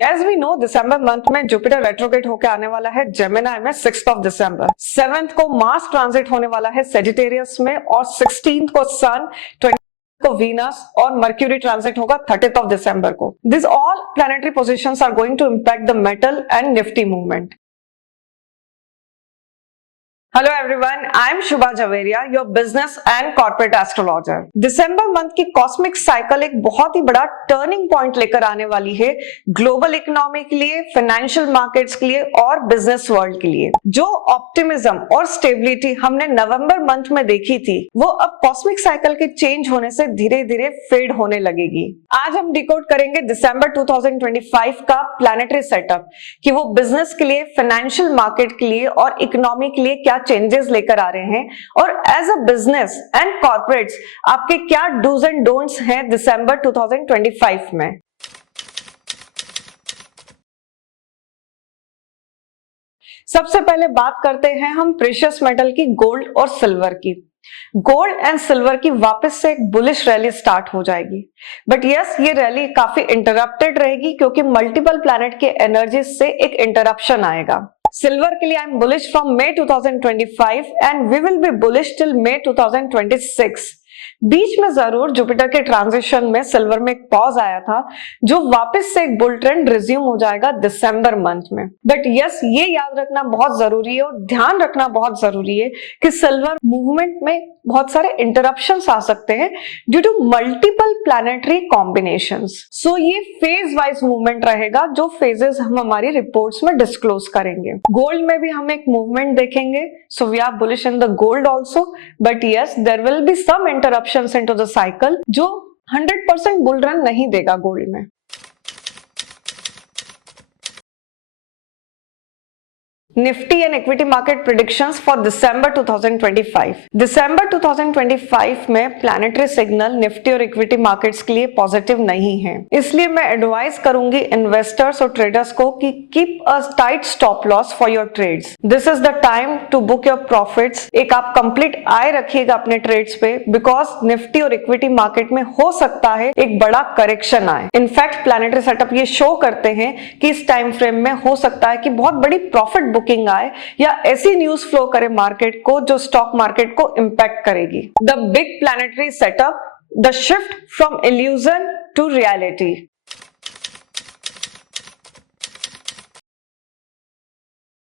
As we know December month में Jupiter retrograde होकर आने वाला है जेमिनी में 6th ऑफ दिसंबर। 7th को मार्स ट्रांजिट होने वाला है सेजिटेरियस में और 16th को सन, 20th को वीनस और मर्क्यूरी ट्रांजिट होगा 30th ऑफ दिसंबर को। This all planetary positions are going to impact the metal and Nifty movement. Hello everyone, I am Shubha Javeria, your business and corporate astrologer. दिसंबर मंथ की कॉस्मिक साइकिल एक बहुत ही बड़ा टर्निंग पॉइंट लेकर आने वाली है ग्लोबल इकोनॉमी के लिए, फाइनेंशियल मार्केट्स के लिए और बिजनेस वर्ल्ड के लिए। जो ऑप्टिमिज्म और स्टेबिलिटी हमने नवंबर मंथ में देखी थी वो अब कॉस्मिक साइकिल के चेंज होने से धीरे धीरे फेड होने लगेगी। आज हम डिकोड करेंगे दिसंबर 2025 का प्लैनेटरी सेटअप कि वो बिजनेस के लिए, फाइनेंशियल मार्केट के लिए और इकोनॉमी के लिए क्या चेंजेस लेकर आ रहे हैं और as a business and corporates आपके क्या डूज एंड डोंट्स हैं दिसंबर 2025 में। सबसे पहले बात करते हैं हम प्रेशियस मेटल की, गोल्ड और सिल्वर की। गोल्ड एंड सिल्वर की वापस से एक बुलिश रैली स्टार्ट हो जाएगी, बट यस ये रैली काफी इंटरप्टेड रहेगी क्योंकि मल्टीपल प्लैनेट के एनर्जी से एक इंटरप्शन आएगा। सिल्वर के लिए I am bullish from May 2025 and we will be bullish till May 2026। बीच में जरूर जुपिटर के ट्रांजिशन में सिल्वर में एक पॉज आया था जो वापस से एक बुल ट्रेंड रिज्यूम हो जाएगा दिसंबर मंथ में। बट यस ये याद रखना बहुत जरूरी है और ध्यान रखना बहुत जरूरी है कि सिल्वर मूवमेंट में बहुत सारे इंटरप्शंस आ सकते हैं due to multiple planetary combinations. So ये फेज वाइज मूवमेंट रहेगा जो फेजेस हम हमारी रिपोर्ट्स में डिस्क्लोज करेंगे। गोल्ड में भी हम एक मूवमेंट देखेंगे, so we are bullish in the gold also, but yes there will be some interruptions into the cycle जो 100% बुल रन नहीं देगा गोल्ड में। Nifty and equity market predictions for December 2025। दिसंबर 2025 में प्लैनेटरी सिग्नल निफ्टी और इक्विटी मार्केट्स के लिए positive नहीं है, इसलिए मैं एडवाइस करूंगी इन्वेस्टर्स और ट्रेडर्स को कि keep a tight stop loss for your trades. This is the time to book your profits. एक आप कंप्लीट आई रखिएगा अपने ट्रेड्स पे, बिकॉज निफ्टी और इक्विटी मार्केट में हो सकता है एक बड़ा करेक्शन आए। इनफैक्ट प्लैनेटरी सेटअप ये शो करते हैं कि इस टाइम फ्रेम में हो सकता है कि बहुत बड़ी प्रॉफिट बुकिंग आए या ऐसी न्यूज फ्लो करे मार्केट को जो स्टॉक मार्केट को इंपैक्ट करेगी। The big planetary setup, the shift from illusion to reality.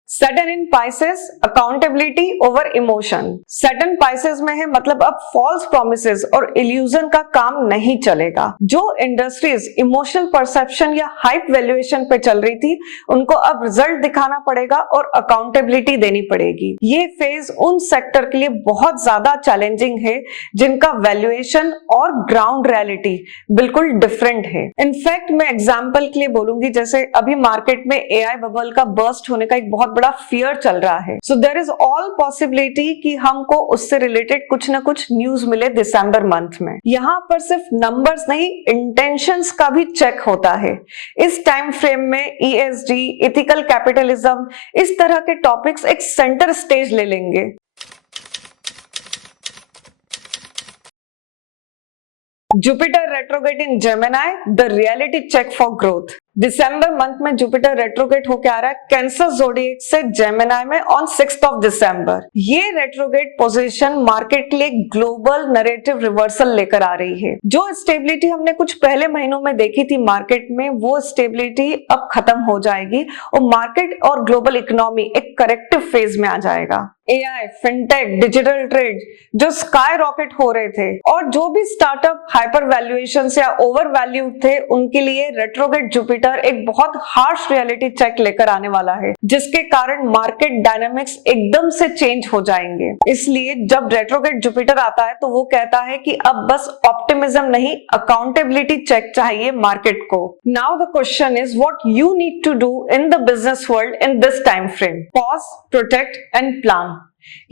Saturn in Pisces, accountability over emotion. Saturn Pisces में है मतलब अब फॉल्स प्रॉमिसेस और इल्यूजन का काम नहीं चलेगा। जो इंडस्ट्रीज इमोशनल परसेप्शन या हाइप वैल्यूएशन पे चल रही थी उनको अब रिजल्ट दिखाना पड़ेगा और अकाउंटेबिलिटी देनी पड़ेगी। ये फेज उन सेक्टर के लिए बहुत ज्यादा चैलेंजिंग है जिनका वैल्यूएशन और ग्राउंड रियलिटी बिल्कुल डिफरेंट है। इनफैक्ट मैं एग्जांपल के लिए बोलूंगी, जैसे अभी मार्केट में एआई बबल का बर्स्ट होने का एक बहुत बड़ा फियर चल रहा है। So there is all possibility कि हमको उससे रिलेटेड कुछ ना कुछ न्यूज मिले दिसंबर मंथ में। यहाँ पर सिर्फ नंबर्स नहीं, इंटेंशंस का भी चेक होता है। इस टाइम फ्रेम में ईएसजी, एथिकल कैपिटलिज्म, इस तरह के टॉपिक्स एक सेंटर स्टेज ले लेंगे। Jupiter retrograde in Gemini, the reality check for growth. दिसंबर मंथ में जुपिटर रेट्रोग्रेड होकर आ रहा है कैंसर ज़ोडिएक से जेमिनी में ऑन 6th ऑफ दिसंबर। ये रेट्रोग्रेड पोजीशन मार्केट के लिए ग्लोबल नैरेटिव रिवर्सल लेकर आ रही है। जो स्टेबिलिटी हमने कुछ पहले महीनों में देखी थी मार्केट में, वो स्टेबिलिटी अब खत्म हो जाएगी और मार्केट और ग्लोबल इकोनॉमी एक करेक्टिव फेज में आ जाएगा। एआई, फिनटेक, डिजिटल ट्रेड जो स्काई रॉकेट हो रहे थे और जो भी स्टार्टअप हाइपर वैल्यूएशन या ओवर वैल्यूड थे उनके लिए रेट्रोग्रेड जुपिटर एक बहुत हार्श रियलिटी चेक लेकर आने वाला है, जिसके कारण मार्केट डायनामिक्स एकदम से चेंज हो जाएंगे। इसलिए जब रेट्रोग्रेड जुपिटर आता है तो वो कहता है कि अब बस ऑप्टिमिज्म नहीं, अकाउंटेबिलिटी चेक चाहिए मार्केट को। Now the question is what you need to do in the business world in this time frame. Pause, protect and plan.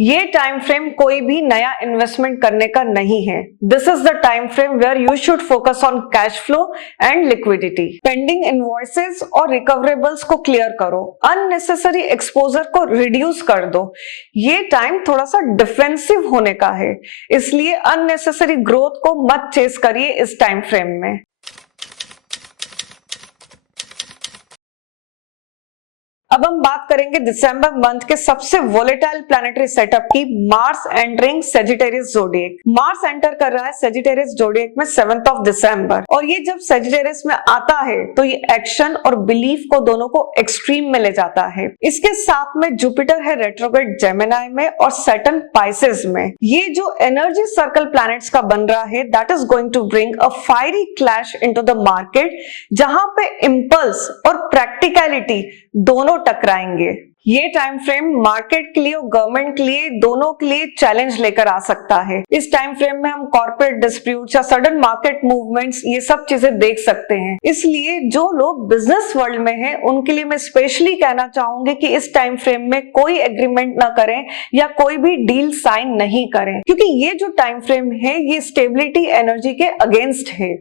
ये टाइम फ्रेम कोई भी नया इन्वेस्टमेंट करने का नहीं है। This is the time frame where you should focus on cash flow and liquidity. Pending invoices और recoverables को क्लियर करो, अननेसेसरी एक्सपोजर को रिड्यूस कर दो। ये टाइम थोड़ा सा डिफेंसिव होने का है, इसलिए अननेसेसरी ग्रोथ को मत चेस करिए इस टाइम फ्रेम में। अब हम बात करेंगे दिसंबर मंथ के सबसे वोलेटाइल प्लैनेटरी सेटअप की, Mars entering Sagittarius zodiac. Mars enter कर रहा है सेजिटेरियस ज़ोडिएक में 7th ऑफ दिसंबर, और ये जब सेजिटेरियस में आता है तो ये एक्शन और बिलीफ को दोनों को एक्सट्रीम में ले जाता है। इसके साथ में जुपिटर है रेट्रोग्रेड जेमिनी में और सैटर्न पाइसेस में। ये जो एनर्जी सर्कल प्लैनेट्स का बन रहा है, that is going to bring a fiery clash into the market, जहां पे इंपल्स और प्रैक्टिकलिटी दोनों टकराएंगे। ये टाइम फ्रेम मार्केट के लिए और गवर्नमेंट के लिए, दोनों के लिए चैलेंज लेकर आ सकता है। इस टाइम फ्रेम में हम कॉर्पोरेट डिस्प्यूट या सडन मार्केट मूवमेंट्स, ये सब चीजें देख सकते हैं। इसलिए जो लोग बिजनेस वर्ल्ड में हैं, उनके लिए मैं स्पेशली कहना चाहूंगी कि इस टाइम फ्रेम में कोई एग्रीमेंट ना करें या कोई भी डील साइन नहीं करें, क्योंकि ये जो टाइम फ्रेम है ये स्टेबिलिटी एनर्जी के अगेंस्ट है।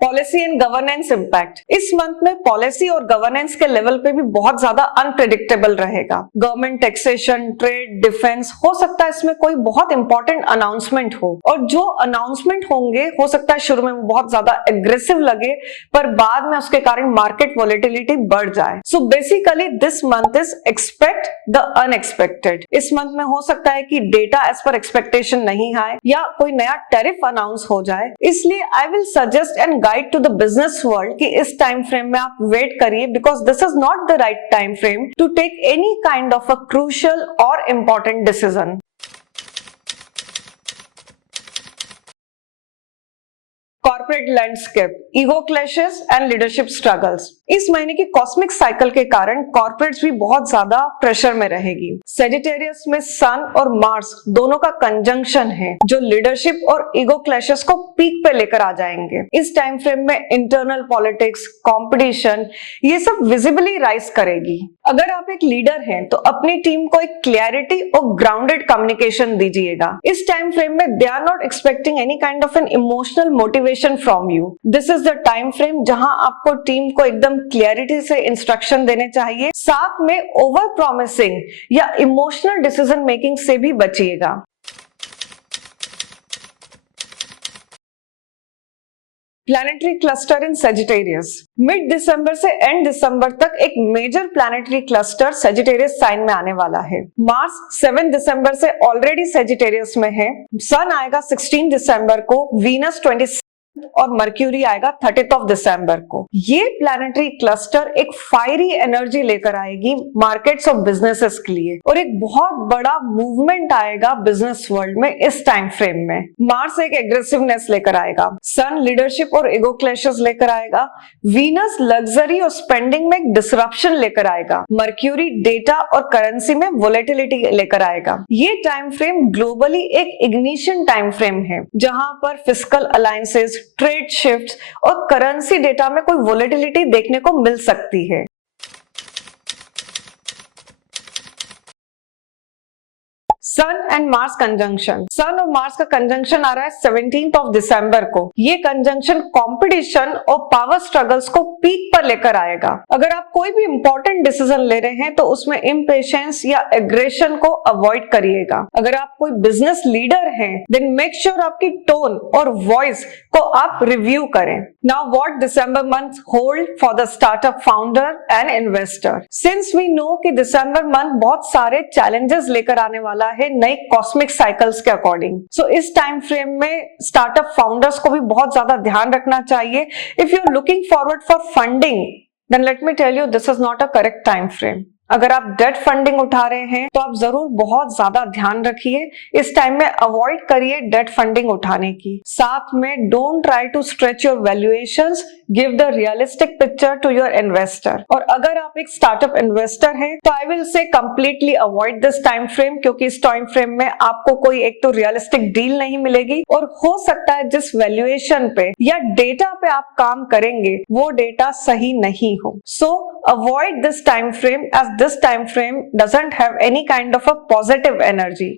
Policy and governance impact. इस मंथ में पॉलिसी और गवर्नेंस के लेवल पे भी बहुत ज्यादा अनप्रेडिक्टेबल रहेगा। गवर्नमेंट टैक्सेशन, ट्रेड, डिफेंस, हो सकता है इसमें कोई बहुत इंपॉर्टेंट अनाउंसमेंट हो, और जो अनाउंसमेंट होंगे हो सकता है शुरू में वो बहुत ज्यादा एग्रेसिव लगे, पर बाद में उसके कारण मार्केट वॉलेटिलिटी बढ़ जाए। So basically this month is expect the unexpected. इस मंथ में हो सकता है कि डेटा एज पर एक्सपेक्टेशन नहीं आए या कोई नया टैरिफ अनाउंस हो जाए। इसलिए I will suggest and guide to the business world कि इस टाइम फ्रेम में आप वेट करिए, because this is not the right time frame to take any kind of a crucial और important decision. Corporate landscape, ego clashes and leadership struggles. इस महीने की cosmic cycle के कारण कॉर्पोरेट्स भी बहुत ज्यादा प्रेशर में रहेगी। सेजिटेरियस में सन और मार्स दोनों का कंजंक्शन है, जो लीडरशिप और ईगो क्लैशेस को पीक पे लेकर आ जाएंगे। इस टाइम फ्रेम में इंटरनल पॉलिटिक्स, कंपटीशन, ये सब विजिबली राइज करेगी। अगर आप एक लीडर हैं तो अपनी टीम को एक क्लैरिटी और ग्राउंडेड कम्युनिकेशन दीजिएगा। इस टाइम फ्रेम में they are not expecting any kind of an emotional motivation from you. This is the time frame जहां आपको टीम को एकदम क्लैरिटी से इंस्ट्रक्शन देने चाहिए, साथ में ओवर प्रॉमिसिंग या इमोशनल डिसीजन मेकिंग से भी बचिएगा। Planetary cluster in Sagittarius. Mid December से एंड दिसंबर तक एक major planetary cluster Sagittarius sign में आने वाला है। मार्स 7 दिसंबर से ऑलरेडी सेजिटेरियस में है, सन आएगा 16 दिसंबर को, वीनस 26 और मर्क्यूरी आएगा 30th ऑफ दिसंबर को। ये प्लैनेटरी क्लस्टर एक फायरी एनर्जी लेकर आएगी मार्केट्स और बिजनेसेस के लिए, और एक बहुत बड़ा मूवमेंट आएगा बिजनेस वर्ल्ड में इस टाइम फ्रेम में। मार्स एक एग्रेसिवनेस लेकर आएगा, सन लीडरशिप और ईगो क्लैशेस लेकर आएगा, वीनस लग्जरी और स्पेंडिंग में एक डिसरप्शन लेकर आएगा, मर्क्यूरी डेटा और करेंसी में वोलेटिलिटी लेकर आएगा। ये टाइम फ्रेम ग्लोबली एक इग्निशन टाइम फ्रेम है, जहां पर फिस्कल अलायंसेस, ट्रेड शिफ्ट्स और करेंसी डेटा में कोई वोलेटिलिटी देखने को मिल सकती है। सन एंड मार्स कंजंक्शन। सन और मार्स का कंजंक्शन आ रहा है 17th ऑफ दिसंबर को। ये कंजंक्शन कंपटीशन और पावर स्ट्रगल्स को पीक पर लेकर आएगा। अगर आप कोई भी इंपॉर्टेंट डिसीजन ले रहे हैं तो उसमें इम्पेशेंस या एग्रेशन को अवॉइड करिएगा। अगर आप कोई बिजनेस लीडर हैं, देन मेक श्योर आपकी टोन और वॉइस को आप रिव्यू करें। Now what December month hold for the startup founder and investor. Since we know कि दिसंबर मंथ बहुत सारे चैलेंजेस लेकर आने वाला है नई कॉस्मिक साइकिल्स के अकॉर्डिंग, सो इस टाइम फ्रेम में स्टार्टअप फाउंडर्स को भी बहुत ज्यादा ध्यान रखना चाहिए। If you are looking forward for funding, then let me tell you this is not a correct time frame. अगर आप डेट फंडिंग उठा रहे हैं तो आप जरूर बहुत ज्यादा ध्यान रखिए। इस टाइम में अवॉइड करिए डेट फंडिंग उठाने की। साथ में don't try to stretch your valuations, give the realistic picture to your investor. और अगर आप एक स्टार्टअप इन्वेस्टर हैं तो I will say completely avoid this time frame, क्योंकि इस टाइम फ्रेम में आपको कोई एक तो रियलिस्टिक डील नहीं मिलेगी, और हो सकता है जिस वैल्यूएशन पे या डेटा पे आप काम करेंगे वो डेटा सही नहीं हो। सो avoid this time frame, as this time frame doesn't have any kind of a positive energy.